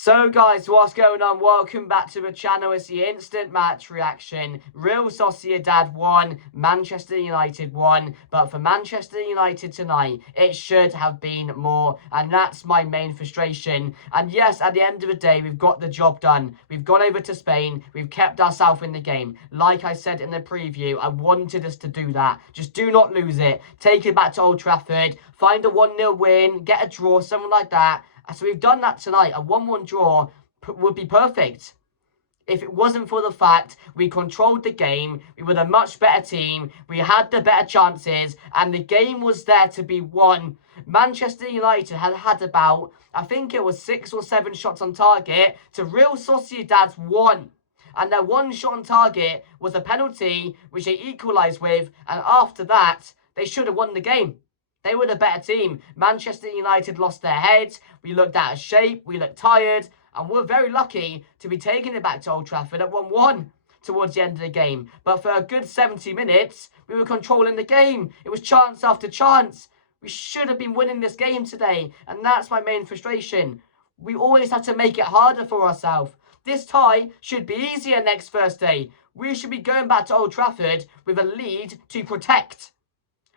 So guys, what's going on? Welcome back to the channel. It's the instant match reaction. Real Sociedad won, Manchester United won, but for Manchester United tonight, it should have been more, and that's my main frustration. And yes, at the end of the day, we've got the job done. We've gone over to Spain, we've kept ourselves in the game. Like I said in the preview, I wanted us to do that. Just do not lose it. Take it back to Old Trafford, find a 1-0 win, get a draw, something like that. So we've done that tonight. A 1-1 draw would be perfect. If it wasn't for the fact we controlled the game, we were the much better team, we had the better chances, and the game was there to be won. Manchester United had about, I think it was 6 or 7 shots on target to Real Sociedad's 1. And their 1 shot on target was a penalty, which they equalised with, and after that, they should have won the game. They were the better team. Manchester United lost their heads. We looked out of shape. We looked tired. And we're very lucky to be taking it back to Old Trafford at 1-1 towards the end of the game. But for a good 70 minutes, we were controlling the game. It was chance after chance. We should have been winning this game today. And that's my main frustration. We always have to make it harder for ourselves. This tie should be easier next Thursday. We should be going back to Old Trafford with a lead to protect.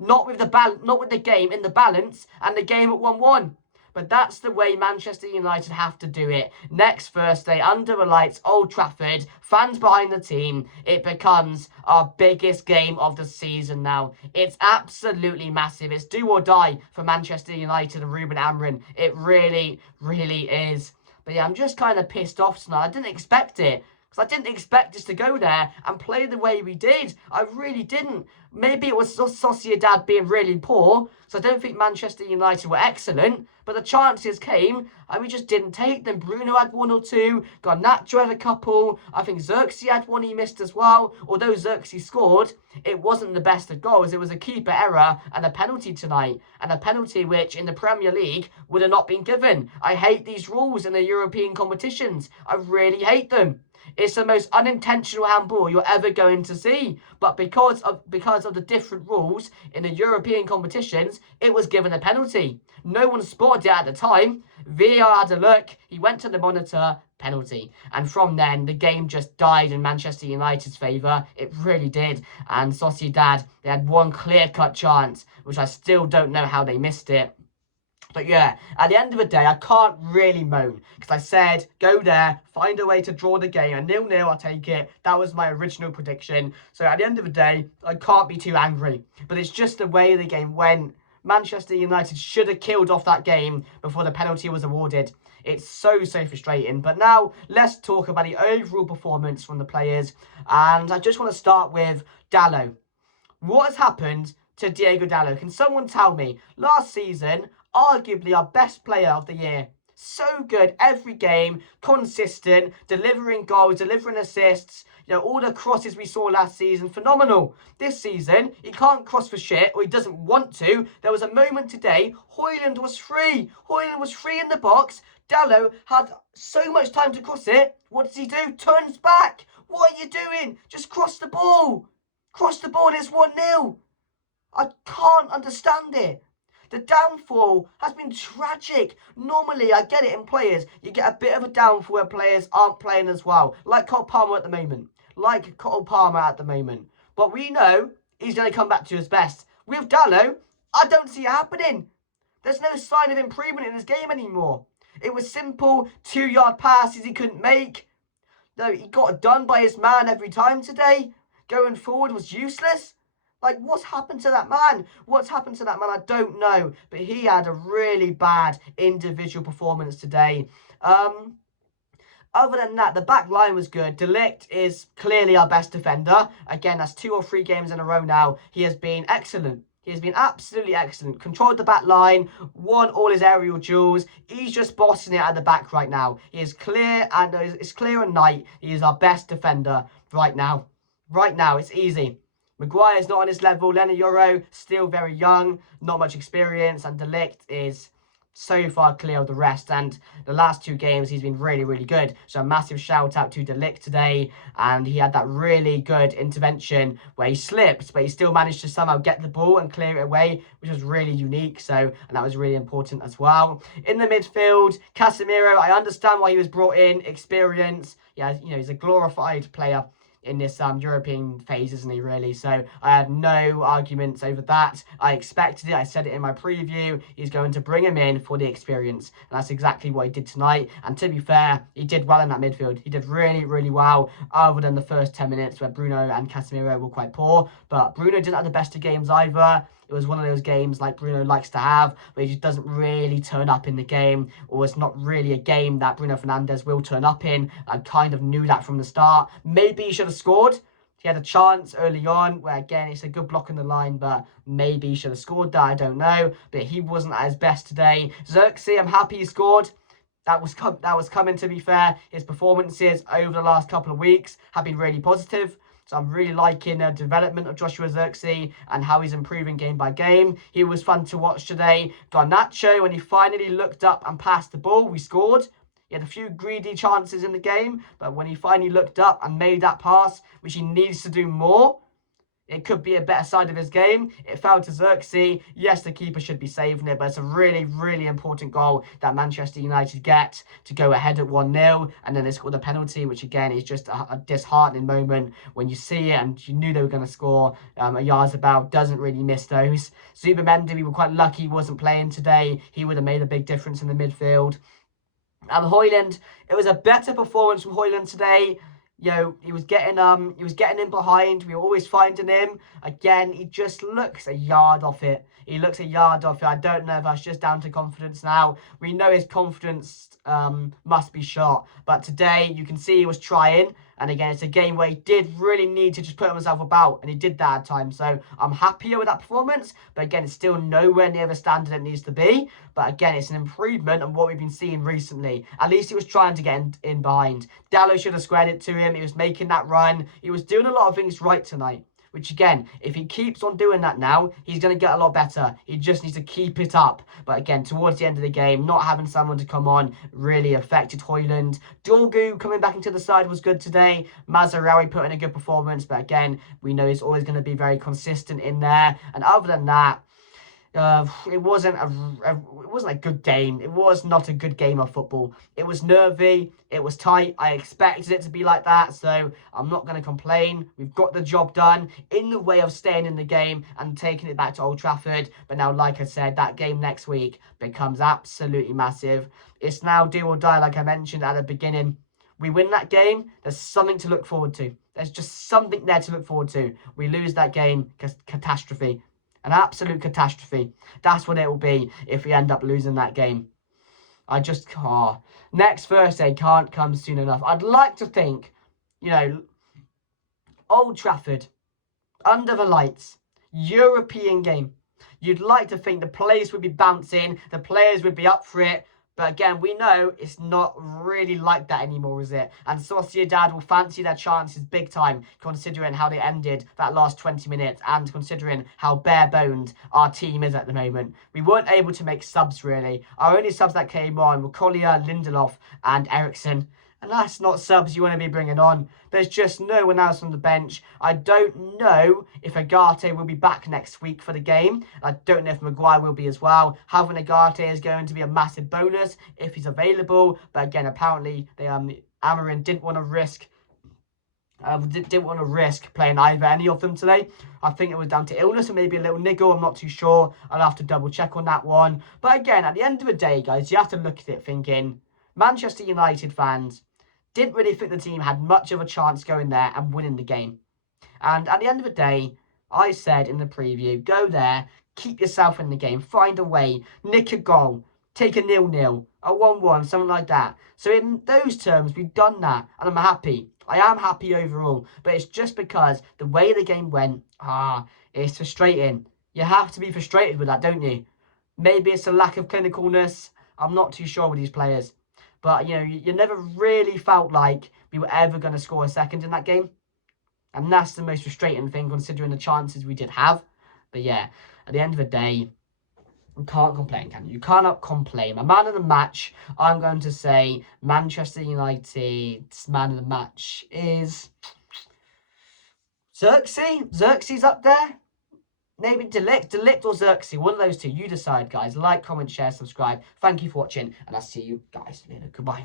Not with the game in the balance and the game at 1-1. But that's the way Manchester United have to do it. Next Thursday, under the lights, Old Trafford, fans behind the team, it becomes our biggest game of the season now. It's absolutely massive. It's do or die for Manchester United and Ruben Amorim. It really, really is. But yeah, I'm just kind of pissed off tonight. I didn't expect it. I didn't expect us to go there and play the way we did. I really didn't. Maybe it was Sociedad being really poor, so I don't think Manchester United were excellent, but the chances came and we just didn't take them. Bruno had 1 or 2, Garnacho had a couple, I think Xerxes had 1 he missed as well. Although Xerxes scored, it wasn't the best of goals. It was a keeper error and a penalty tonight, and a penalty which in the Premier League would have not been given. I hate these rules in the European competitions. I really hate them. It's the most unintentional handball you're ever going to see. But because of the different rules in the European competitions, it was given a penalty. No one spotted it at the time. VAR had a look. He went to the monitor. Penalty. And from then, the game just died in Manchester United's favour. It really did. And Sociedad, they had 1 clear-cut chance, which I still don't know how they missed it. But yeah, at the end of the day, I can't really moan. Because I said, go there, find a way to draw the game. And 0-0, I'll take it. That was my original prediction. So at the end of the day, I can't be too angry. But it's just the way the game went. Manchester United should have killed off that game before the penalty was awarded. It's so frustrating. But now, let's talk about the overall performance from the players. And I just want to start with Dalot. What has happened to Diego Dalot? Can someone tell me? Last season, arguably our best player of the year. So good every game, consistent, delivering goals, delivering assists. You know, all the crosses we saw last season, phenomenal. This season, he can't cross for shit, or he doesn't want to. There was a moment today, Højlund was free. Højlund was free in the box. Dalot had so much time to cross it. What does he do? Turns back. What are you doing? Just cross the ball. Cross the ball, it's 1-0. I can't understand it. The downfall has been tragic. Normally, I get it in players. You get a bit of a downfall where players aren't playing as well. Like Cole Palmer at the moment. But we know he's going to come back to his best. With Dalot, I don't see it happening. There's no sign of improvement in his game anymore. It was simple 2-yard passes he couldn't make. No, he got done by his man every time today. Going forward was useless. Like, what's happened to that man? What's happened to that man? I don't know. But he had a really bad individual performance today. Other than that, the back line was good. De Ligt is clearly our best defender. Again, that's 2 or 3 games in a row now. He has been excellent. He has been absolutely excellent. Controlled the back line, won all his aerial duels. He's just bossing it at the back right now. He is clear, and it's clear at night. He is our best defender right now. Right now, it's easy. Maguire's not on his level. Lena Yoro, still very young, not much experience. And De Ligt is so far clear of the rest, and the last 2 games he's been really, really good. So a massive shout out to De Ligt today, and he had that really good intervention where he slipped, but he still managed to somehow get the ball and clear it away, which was really unique. So, and that was really important as well. In the midfield, Casemiro, I understand why he was brought in, experience. Yeah, he's a glorified player in this European phase, isn't he, really? So I have no arguments over that. I expected it. I said it in my preview. He's going to bring him in for the experience, and that's exactly what he did tonight. And to be fair, he did well in that midfield. He did really, really well, other than the first 10 minutes where Bruno and Casemiro were quite poor. But Bruno didn't have the best of games either. It was one of those games like Bruno likes to have, where he just doesn't really turn up in the game, or it's not really a game that Bruno Fernandes will turn up in. I kind of knew that from the start. Maybe he should have scored. He had a chance early on where, again, it's a good block on the line, but maybe he should have scored that. I don't know. But he wasn't at his best today. Xerxes, I'm happy he scored. That was coming, to be fair. His performances over the last couple of weeks have been really positive. So I'm really liking the development of Joshua Xerxes and how he's improving game by game. He was fun to watch today. Garnacho, when he finally looked up and passed the ball, we scored. He had a few greedy chances in the game, but when he finally looked up and made that pass, which he needs to do more, it could be a better side of his game. It fell to Xerxes. Yes, the keeper should be saving it, but it's a really, really important goal that Manchester United get to go ahead at 1-0, and then they scored a penalty, which again is just a disheartening moment when you see it and you knew they were going to score. Oyarzabal doesn't really miss those. Zubimendi, we were quite lucky he wasn't playing today. He would have made a big difference in the midfield. Højlund, it was a better performance from Højlund today. He was getting in behind. We were always finding him. Again, he just looks a yard off it. I don't know if that's just down to confidence now. We know his confidence must be shot. But today, you can see he was trying. And again, it's a game where he did really need to just put himself about. And he did that at times. So I'm happier with that performance. But again, it's still nowhere near the standard it needs to be. But again, it's an improvement on what we've been seeing recently. At least he was trying to get in behind. Dallo should have squared it to him. He was making that run. He was doing a lot of things right tonight. Which again, if he keeps on doing that now, he's going to get a lot better. He just needs to keep it up. But again, towards the end of the game, not having someone to come on really affected Højlund. Dorgu coming back into the side was good today. Mazraoui put in a good performance. But again, we know he's always going to be very consistent in there. And other than that, it wasn't a good game. It was not a good game of football. It was nervy. It was tight. I expected it to be like that, so I'm not going to complain. We've got the job done in the way of staying in the game and taking it back to Old Trafford. But now, like I said, that game next week becomes absolutely massive. It's now do or die, like I mentioned at the beginning. We win that game, there's something to look forward to. There's just something there to look forward to. We lose that game, catastrophe. An absolute catastrophe. That's what it will be if we end up losing that game. Next Thursday can't come soon enough. I'd like to think, Old Trafford, under the lights, European game. You'd like to think the players would be bouncing, the players would be up for it. But again, we know it's not really like that anymore, is it? And Sociedad will fancy their chances big time, considering how they ended that last 20 minutes and considering how bare-boned our team is at the moment. We weren't able to make subs, really. Our only subs that came on were Collier, Lindelof and Eriksson. And that's not subs you want to be bringing on. There's just no one else on the bench. I don't know if Agate will be back next week for the game. I don't know if Maguire will be as well. Having Agate is going to be a massive bonus if he's available. But again, apparently, Amorim didn't want to risk playing either any of them today. I think it was down to illness or maybe a little niggle. I'm not too sure. I'll have to double check on that one. But again, at the end of the day, guys, you have to look at it thinking Manchester United fans didn't really think the team had much of a chance going there and winning the game. And at the end of the day, I said in the preview, go there, keep yourself in the game, find a way, nick a goal, take a 0-0, a 1-1, something like that. So in those terms, we've done that, and I'm happy. I am happy overall, but it's just because the way the game went, it's frustrating. You have to be frustrated with that, don't you? Maybe it's a lack of clinicalness. I'm not too sure with these players. But, you never really felt like we were ever going to score a second in that game. And that's the most frustrating thing, considering the chances we did have. But yeah, at the end of the day, You can't complain, can you? You cannot complain. My man of the match, I'm going to say Manchester United's man of the match is Xerxes. Xerxes up there. Maybe Delict or Xerxes. One of those two. You decide, guys. Like, comment, share, subscribe. Thank you for watching, and I'll see you guys later. Goodbye.